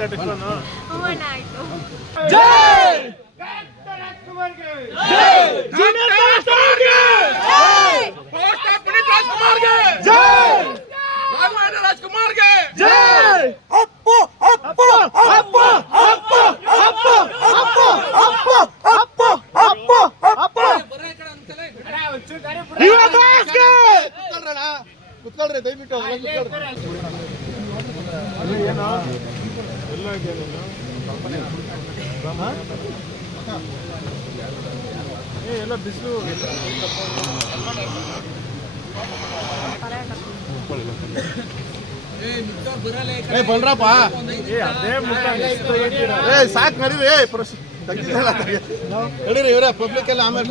ಆಯ್ತಾ ಟಿಫನ್ ಕುತ್ಕೊಳ್ರಿ ದಯವಿಟ್ಟು ಎಲ್ಲ ಬಿಸಿಲು ಬಲ್ರಪ್ಪ ಸಾಕು ನಡೀರಿ. ನಡೀರಿ ಇವರೇ ಪಬ್ಲಿಕ್ ಎಲ್ಲ ಆಮೇಲೆ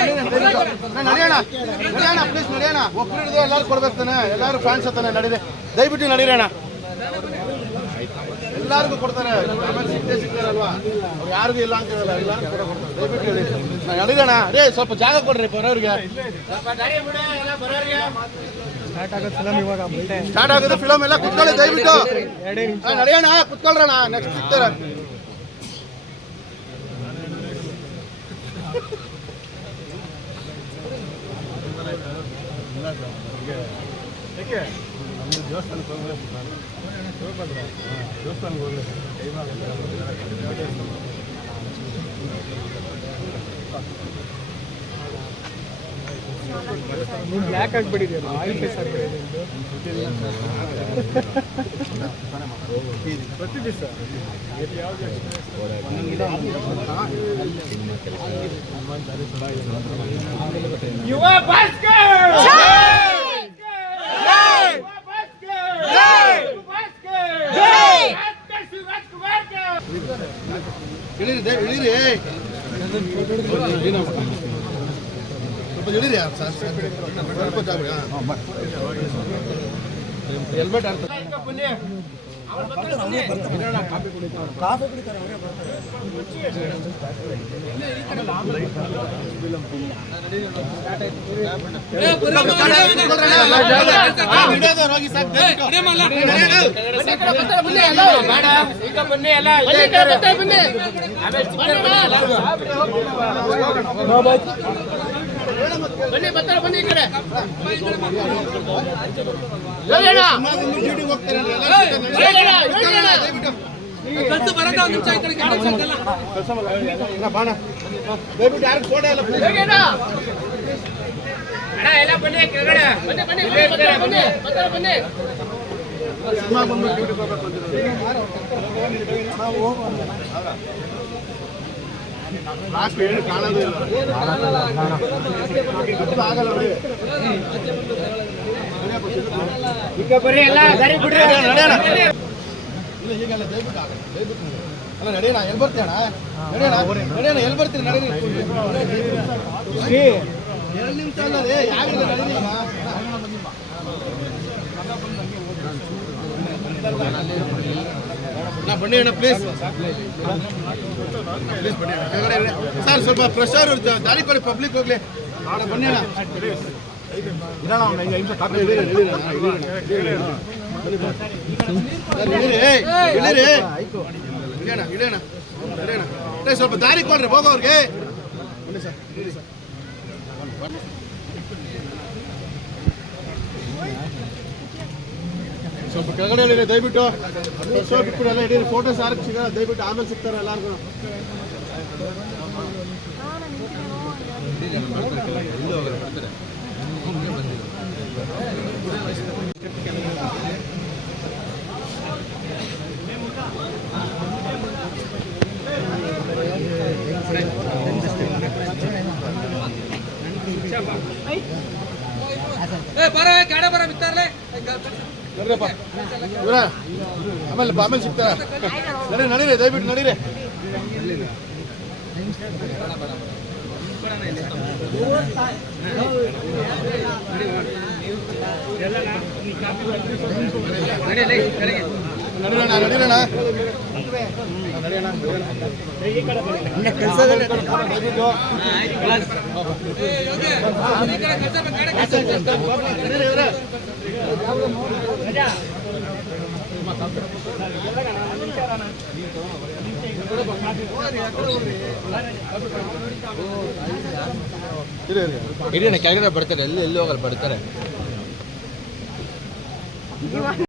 ನಡೆಯೋಣ ನಡೆಯೋಣ ಪ್ಲೀಸ್ ನಡೆಯೋಣ ಒಬ್ಬರು ಎಲ್ಲರೂ ಕೊಡ್ಬೇಕು ತಾನೆ. ಎಲ್ಲರೂ ಫ್ಯಾನ್ಸ್ ಹತ್ತಾನೆ ನಡೀದೆ ದಯವಿಟ್ಟು ನಡೀರೋಣ ಎಲ್ಲರಿಗೂ ಕೊಡ್ತಾರೆ. ಆಮೇಲೆ ಸಿಕ್ಕೇ ಸಿಗ್ತಾರಲ್ವಾ? ಅವ್ರು ಯಾರಿಗೂ ಇಲ್ಲ ಅಂತ ಹೇಳಲ್ಲ. ಎಲ್ಲರಿಗೂ ಕೂಡ ಕೊಡ್ತಾರೆ. ದಯವಿಟ್ಟು ಹೇಳಿ. ನಡೀರೋಣ ಅದೇ ಸ್ವಲ್ಪ ಜಾಗ ಕೊಡ್ರಿ ಬರೋರಿಗೆ ಸ್ಟಾರ್ಟ್ ಆಗುತ್ತೆ ಫಿಲಮ್ ಎಲ್ಲ ಕುತ್ಕೊಳ್ಳಿ ದಯವಿಟ್ಟು. ನಡೆಯೋಣ ಕುತ್ಕೊಳ್ರಣ. ನೆಕ್ಸ್ಟ್ ಸಿಗ್ತಾರೆ. ಏಕೆ? ನಮ್ದು ದೇವಸ್ಥಾನಕ್ಕೆ ಹೋಗ್ಬೇಕು ನಾನು ಹೋಗ್ಬಂದ್ರ ದೇವಸ್ಥಾನಕ್ಕೆ ಹೋಗ್ಬೇಕು ನೀನು ಬ್ಲ್ಯಾಕ್ ಆಗಿಬಿಟ್ಟಿದೆಯಲ್ಲ ಆಯಿಲ್ ಫೇಸ್ ಆಗ್ಬಿಟ್ಟಿದೆ ಪ್ರತಿ ದಿವಸ ಯಾವ್ದು ಯುವ ಭಾಸ್ಕರ್ ಇಳಿರಿ ದಯ- ಇಳಿರಿ ಸ್ವಲ್ಪ ಇಳಿರಿ ಆ, ಸರ್, ಸರ್. ಬನ್ನಿ ಜಾಗ ಬನ್ನಿ ಬನ್ನಿ ವಿಡಿಯೋದವ್ರು ಬನ್ನಿ ಸಾಕು ದಯವಿಟ್ಟು. ಸುಮ್ಮನೆ ಡ್ಯೂಟಿಗೆ ಹೋಗ್ತಾರೆ ಅಂದ್ರೆ ಎಲ್ಲ ಸಿಗ್ತಾರೆ. ದಯವಿಟ್ಟು. ಯಾರು ಫೋಟೋ ಎಲ್ಲ please. ಸಿನಿಮಾ ಬನ್ನಿ ಬನ್ನಿ ಹೋಗ್ಬೇಕು ಅಂತಿರೋದು. ಲಾಸ್ಟ್ ಏನು ಕಾಣೋದೇ ಇಲ್ಲ ಅದು ಆಗಲ್ಲ ನೋಡಿ. ಈಗ ಬರ್ರಿ ಎಲ್ಲ ದಾರಿ ಬಿಡ್ರಿ ನಡೆಯೋಣ. ಇಲ್ಲ ಈಗಲ್ಲ ದಯವಿಟ್ಟು ಆಗಲ್ಲ ದಯವಿಟ್ಟು ನಡಿ. ಅಲ್ಲ ನಡೆಯೋಣ ಎಲ್ಲಿ ಬರ್ತೀಯಣ್ಣ ನಡೆಯೋಣ ನಡೆಯೋಣ ಎಲ್ಲಿ ಬರ್ತೀನಿ ನಡೀರಿ ಎರಡು ನಿಮಿಷ ಅಲ್ಲ ರೀ ಯಾವಿಲ್ಲ ನಡೀರಿ ಈಗ. ಬನ್ನಿ ಅಣ್ಣ ಪ್ಲೀಸ್. ಸರ್ ಸ್ವಲ್ಪ ಪ್ರೆಷರ್ ದಾರಿ ಕೊಡಿ ಪಬ್ಲಿಕ್ ಹೋಗ್ಲಿ. ಬನ್ನಿ ಅಣ್ಣ. ಸ್ವಲ್ಪ ದಾರಿ ಕೊಡ್ರಿ, ಹೋಗೋರ್ಗೆ. ಬನ್ನಿ ಸರ್. ಸ್ವಲ್ಪ ಕೆಳಗಡೆ ದಯವಿಟ್ಟು. ಎಲ್ಲ ಇಡೀ ಫೋಟೋಸ್ ಯಾರಿಗೆ ದಯವಿಟ್ಟು ಆಮೇಲೆ ಸಿಗ್ತಾರೆ ಎಲ್ಲರಿಗೂ. ಬರೋ ಗಾಡ ಬರ, ಬಿತ್ತಾರಲೇ. ಆಮೇಲೆ ಸಿಗ್ತಾರ ನಡಿ ನಡೀರಿ ದಯವಿಟ್ಟು ನಡೀರಿ ನಡೀರೋಣ ನಡೀರೋಣ ನಡಿಯೋಣ ದಯವಿಟ್ಟು ನಡೀರಿ ಇವ್ರೆ. ಇರಿ ಇರಿ ಹಿರಿಯಣ್ಣ ಕೆಳಗಡೆ ಬರ್ತಾರೆ ಎಲ್ಲಿ ಎಲ್ಲಿ ಹೋಗಲ್ಲ ಬರ್ತಾರೆ.